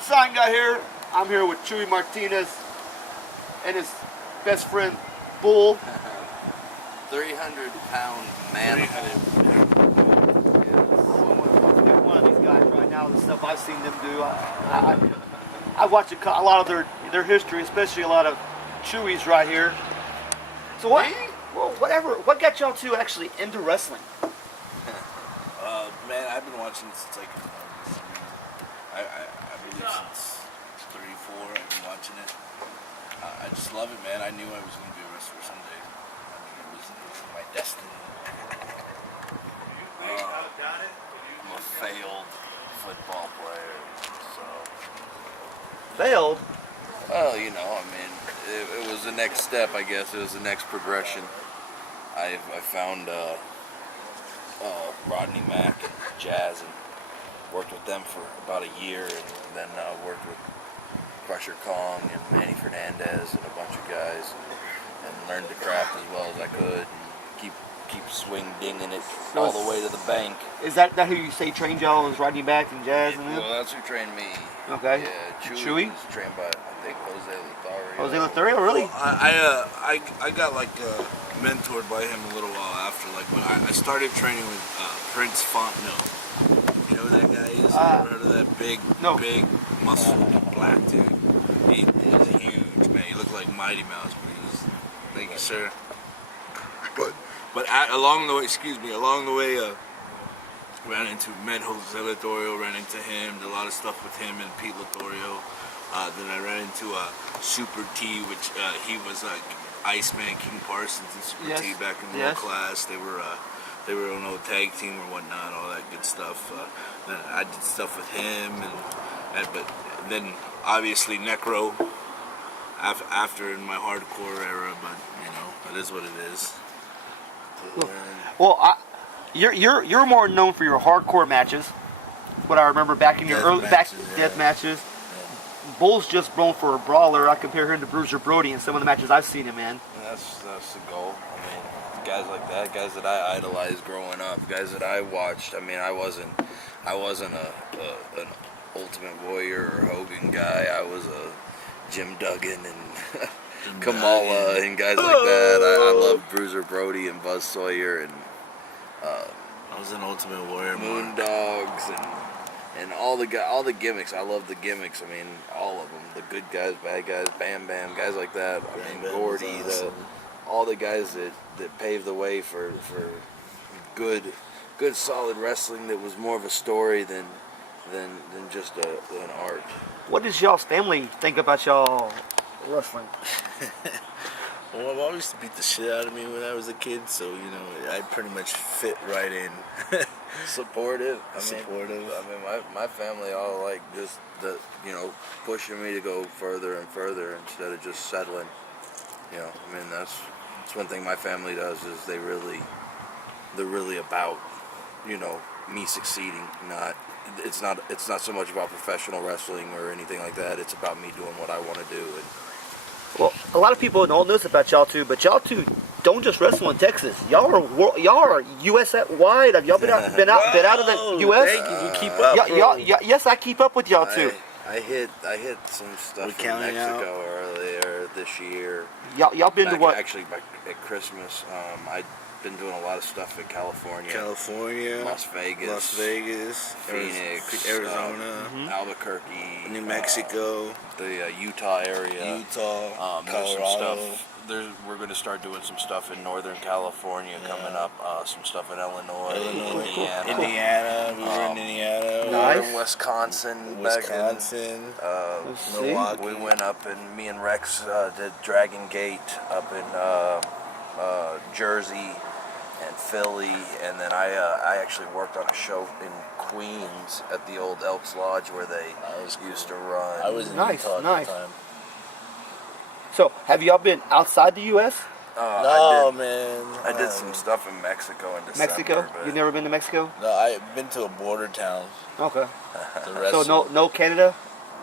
sign guy here. I'm here with Chuey Martinez and his best friend, Bull. 300-pound manimal. One of these guys right now, the stuff I've seen them do. I watch a lot of their history, especially a lot of Chewy's right here. So what got y'all two actually into wrestling? Man, I've been watching it since like I believe since 3, 4. I've been watching it. I just love it, man. I knew I was going to be a wrestler someday. I mean, it was my destiny. I'm a failed football player, so. Failed? Well, you know, I mean, it was the next step, I guess. It was the next progression. I found Rodney Mack and Jazz and worked with them for about a year, and then worked with Crusher Kong and Manny Fernandez and a bunch of guys, and learned the craft as well as I could, and keep swing dinging it all the way to the bank. Is that who you say trained y'all? Was Rodney Mack and Jazz and them? Well, that's who trained me. Okay. Yeah, Chewy was trained by, I think, Jose Lothario. Jose Lothario, really? Well, I got like mentored by him a little while after, like, but I started training with Prince Fontenot. You know who that guy is? Ever heard of that big muscle black dude? He was huge, man. He looked like Mighty Mouse, but he was, thank you, sir. But along the way, met Jose Lothario, ran into him, did a lot of stuff with him and Pete Lothario. Then I ran into Super T, which he was like Iceman King Parsons and Super T back in world class. They were on a tag team or whatnot, all that good stuff. Then I did stuff with him, but then obviously Necro after in my hardcore era. But you know, it is what it is. Well, you're more known for your hardcore matches. What I remember back in your death matches. Bull's just known for a brawler. I compare him to Bruiser Brody in some of the matches I've seen him in. And that's the goal. I mean, guys like that, guys that I idolized growing up, guys that I watched. I mean, I wasn't an Ultimate Warrior or Hogan guy. I was a Jim Duggan and Kamala and guys like that. I love Bruiser Brody and Buzz Sawyer and I was an Ultimate Warrior. Moondogs and all the gimmicks. I love the gimmicks. I mean, all of them. The good guys, bad guys, Bam Bam, guys like that. I mean, Gordy, awesome. All the guys that paved the way for good solid wrestling that was more of a story than just an art. What does y'all's family think about y'all wrestling? Well, I've always beat the shit out of me when I was a kid, so you know I pretty much fit right in. Supportive. Supportive. I mean, my family all like just pushing me to go further and further instead of just settling. You know, I mean that's one thing my family does is they're really about me succeeding. It's not so much about professional wrestling or anything like that. It's about me doing what I want to do. And well, a lot of people don't know this about y'all two, but y'all two don't just wrestle in Texas. Y'all are U.S. wide. Have y'all been out of the U.S.? Thank you. You keep up. Yes, I keep up with y'all too. I hit some stuff in Mexico earlier this year. Y'all been to what? Actually, at Christmas, I've been doing a lot of stuff in California, Las Vegas, Phoenix, Arizona, Albuquerque, New Mexico, the Utah area, Colorado. There's some stuff. We're going to start doing some stuff in Northern California coming up. Some stuff in Illinois, Indiana. We were in Indiana. Nice. We were in Wisconsin. Milwaukee. We went up and me and Rex did Dragon Gate up in Jersey and Philly, and then I actually worked on a show in Queens at the old Elks Lodge where they used to run. I was in Utah at the time. So, have y'all been outside the U.S.? I did some stuff in Mexico in December. Mexico? You've never been to Mexico? No, I've been to a border town. Okay. So no Canada?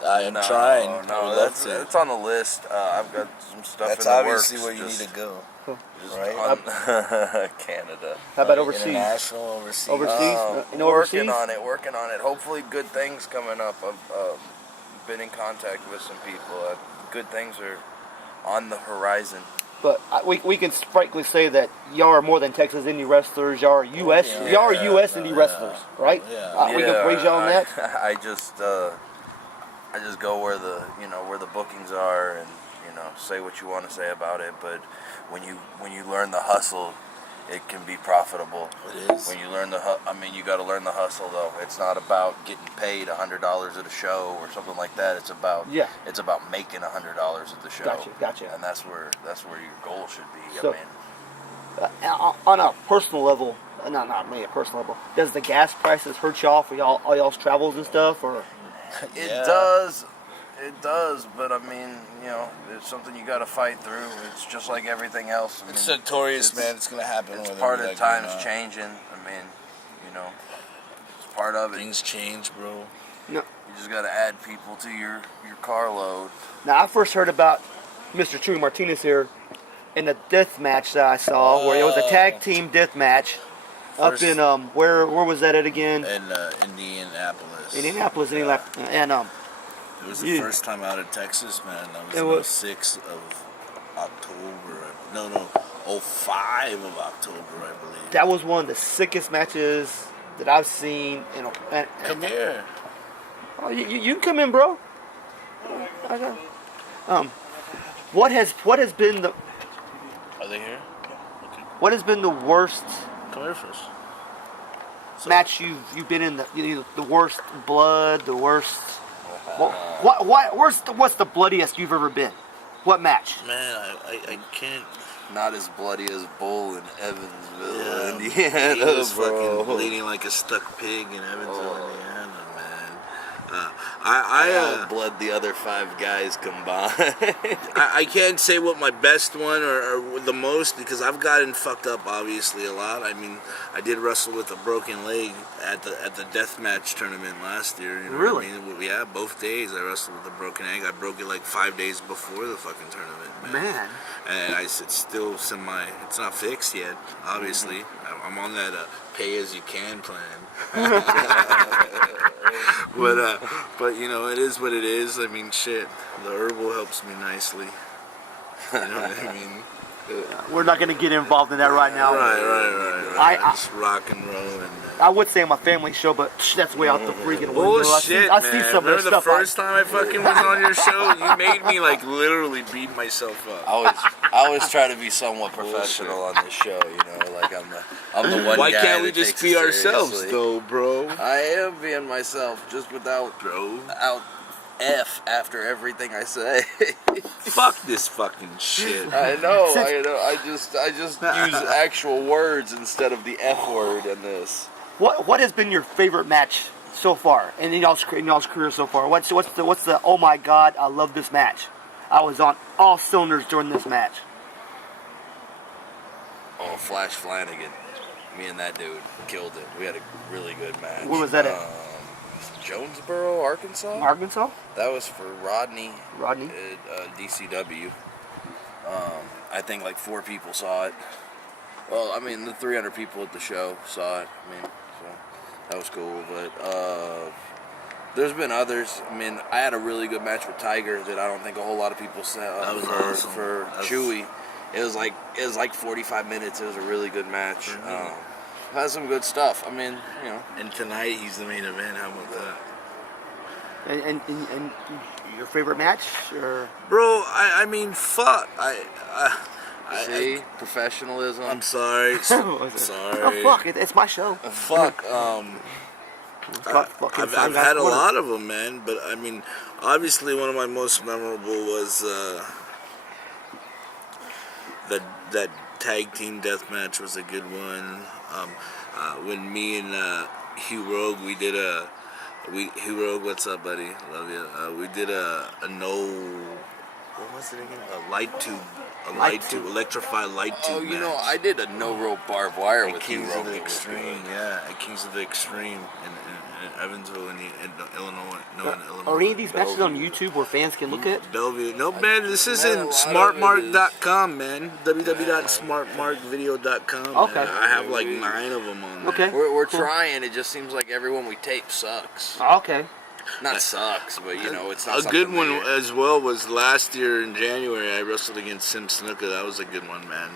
I am trying. No, that's on the list. I've got some stuff that's in the obviously works. Where you need to go. Right? Canada. How about overseas? International, overseas. Overseas? Working on it. Hopefully good things coming up. been in contact with some people. Good things are on the horizon. But we can frankly say that y'all are more than Texas indie wrestlers. Y'all are U.S. Y'all are U.S. indie wrestlers, right? We can praise y'all on that. I just go where the bookings are, and say what you want to say about it. But when you learn the hustle, it can be profitable. It is. When you learn you got to learn the hustle though. It's not about getting paid $100 at a show or something like that. It's about making $100 at the show. Gotcha. And that's where your goal should be. So, on a personal level, not me, a personal level, does the gas prices hurt y'all for all y'all's travels and stuff, or? It does. It does, but I mean, it's something you got to fight through. It's just like everything else. It's notorious, man. It's gonna happen. It's part of times changing. I mean, it's part of it. Things change, bro. No. You just got to add people to your carload. Now, I first heard about Mr. Chuey Martinez here in the death match that I saw, where it was a tag team death match up in where was that at again? In Indianapolis. And it was the first time out of Texas, man. That was the 6th of October. No, 05 of October, I believe. That was one of the sickest matches that I've seen. Come here. Oh, you can come in, bro. What has been the? Are they here? Okay. What has been the worst? Come here first. Match you've been in, the worst blood, the worst. What's the bloodiest you've ever been? What match? Man, I can't. Not as bloody as Bull in Evansville, Indiana. He was bro. fucking bleeding like a stuck pig in Evansville, Indiana, man. I bled the other 5 guys combined. I can't say what my best one or the most, because I've gotten fucked up obviously a lot. I mean, I did wrestle with a broken leg at the deathmatch tournament last year. You know really? What I mean? Yeah, both days I wrestled with a broken leg. I broke it like 5 days before the fucking tournament, man. And it's still it's not fixed yet, obviously. I'm on that pay as you can plan. But it is what it is. I mean, shit, the herbal helps me nicely. You know what I mean? We're not going to get involved in that right now. Right. I just rock and roll. I would say my family show, but that's way out the freaking window. Bullshit, I see some of the stuff. The first time I fucking was on your show, you made me like literally beat myself up. I always try to be somewhat professional on this show. Like I'm the one. Why guy can't we that just takes be it ourselves seriously. though, bro? I am being myself, just without F after everything I say. Fuck this fucking shit. I know. I just use actual words instead of the F word in this. What has been your favorite match so far in y'all's career so far? What's the oh my god, I love this match. I was on all cylinders during this match. Oh, Flash Flanagan. Me and that dude killed it. We had a really good match. Where was that at? Jonesboro, Arkansas. Arkansas? That was for Rodney. At DCW. I think like 4 people saw it. Well, I mean, the 300 people at the show saw it. I mean, so that was cool. But there's been others. I mean, I had a really good match with Tiger that I don't think a whole lot of people saw. That was awesome. For Chewy. It was like 45 minutes. It was a really good match. Had some good stuff. I mean, And tonight he's the main event. How about that? And your favorite match, or? Bro, I mean, fuck. See, professionalism. I'm sorry. Oh, fuck! It's my show. Fuck. I've had a lot of them, man. But I mean, obviously, one of my most memorable was that tag team death match was a good one. When me and Hugh Rogue, Hugh Rogue, what's up, buddy? Love you. We did a what was it again? A light tube. Electrify light tube. Oh, I did a no rope barbed wire with Kings Hugh of Rogue. the Extreme. Yeah, at Kings of the Extreme in Evansville, in Illinois. No, in Illinois. Are any of these matches on YouTube where fans can look at? Bellevue. No, man, this is in smartmark.com, man. www.smartmarkvideo.com. Okay. Man. I have like 9 of them on there. Okay. We're trying. It just seems like everyone we tape sucks. Okay. not sucks, but you know, it's not A something good one that as well was last year in January. I wrestled against Sim Snuka. That was a good one, man.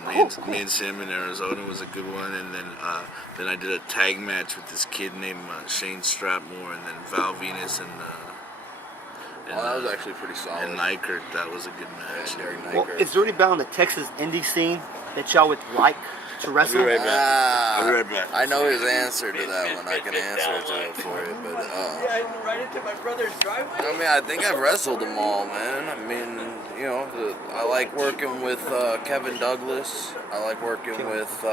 Me and Sim in Arizona was a good one, and then I did a tag match with this kid named Shane Strapmore, and then Val Venus and that was actually pretty solid. and Nykirk. That was a good match. Yeah, Derek Well, Nykirk. is there anybody on the Texas indie scene that y'all would like to wrestle? I'll be right back. I'll be right back. I know his answer to that one. I can answer it to it for you, but Right into my brother's driveway. I mean, I think I've wrestled them all, man. I mean, you know, I like working with Kevin Douglas. I like working with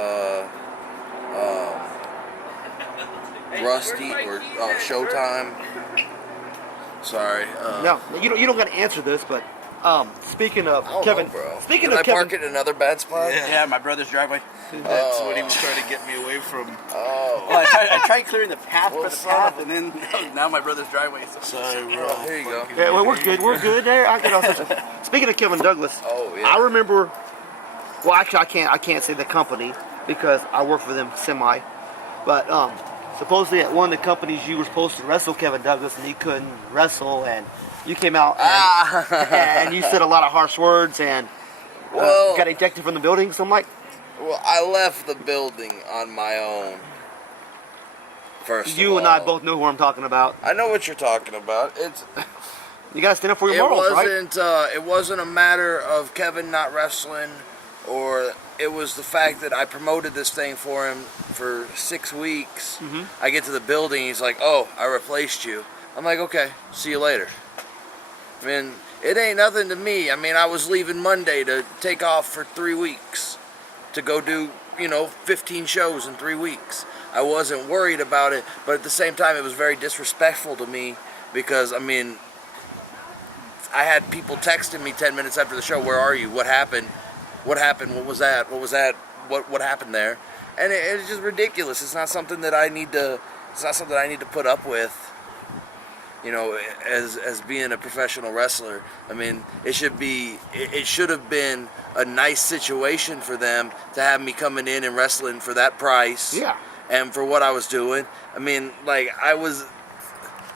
Rusty or Showtime. Sorry. No, you don't got to answer this, but speaking of I don't Kevin, know, bro. speaking Did of I Kevin, park it in another bad spot? Yeah, my brother's driveway. That's what he was trying to get me away from. Oh. Well, I tried clearing the path Well, for the son path, of and then now my brother's driveway. So. Sorry, bro. Oh, here you go. yeah, well, we're good. We're good there. I can also, speaking of Kevin Douglas, Oh, yeah. I remember. Well, actually, I can't say the company because I work for them semi, but supposedly at one of the companies you were supposed to wrestle Kevin Douglas and he couldn't wrestle, and you came out and, and you said a lot of harsh words and Well- got ejected from the building. So I'm like, Well, I left the building on my own. First of you and I all. both know who I'm talking about. I know what you're talking about. You gotta stand up for your morals, right? It wasn't a matter of Kevin not wrestling, or it was the fact that I promoted this thing for him for 6 weeks. Mm-hmm. I get to the building, he's like, "Oh, I replaced you." I'm like, "Okay, see you later." I mean, it ain't nothing to me. I mean, I was leaving Monday to take off for 3 weeks to go do, 15 shows in 3 weeks. I wasn't worried about it, but at the same time, it was very disrespectful to me because, I mean, I had people texting me 10 minutes after the show, "Where are you? What happened? What happened? What was that? What was that? What happened there?" And it's just ridiculous. It's not something that I need to. It's not something I need to put up with. As being a professional wrestler. I mean, it should have been a nice situation for them to have me coming in and wrestling for that price. Yeah. And for what I was doing. I mean,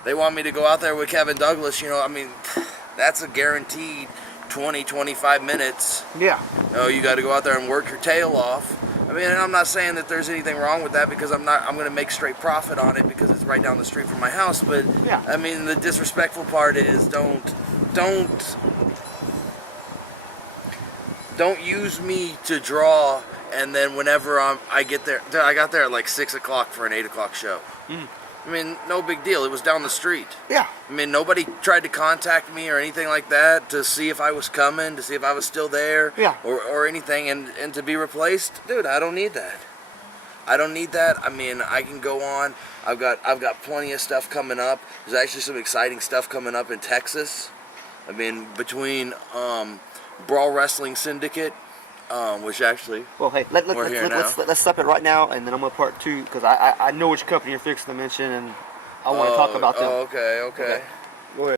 they want me to go out there with Kevin Douglas, I mean, that's a guaranteed 20, 25 minutes. Yeah. You got to go out there and work your tail off. I mean, and I'm not saying that there's anything wrong with that because I'm going to make straight profit on it because it's right down the street from my house. But Yeah. I mean, the disrespectful part is don't use me to draw. And then whenever I get there, I got there at like 6 o'clock for an 8 o'clock show. I mean, no big deal. It was down the street. Yeah. I mean, nobody tried to contact me or anything like that to see if I was coming, to see if I was still there, Yeah. or anything. And to be replaced, dude, I don't need that. I don't need that. I mean, I can go on. I've got plenty of stuff coming up. There's actually some exciting stuff coming up in Texas. I mean, between Brawl Wrestling Syndicate, which actually. Well, hey, We're here let's stop it right now, and then I'm gonna part two because I know which company you're fixing to mention, and I want to talk about them. Oh, okay. Go ahead.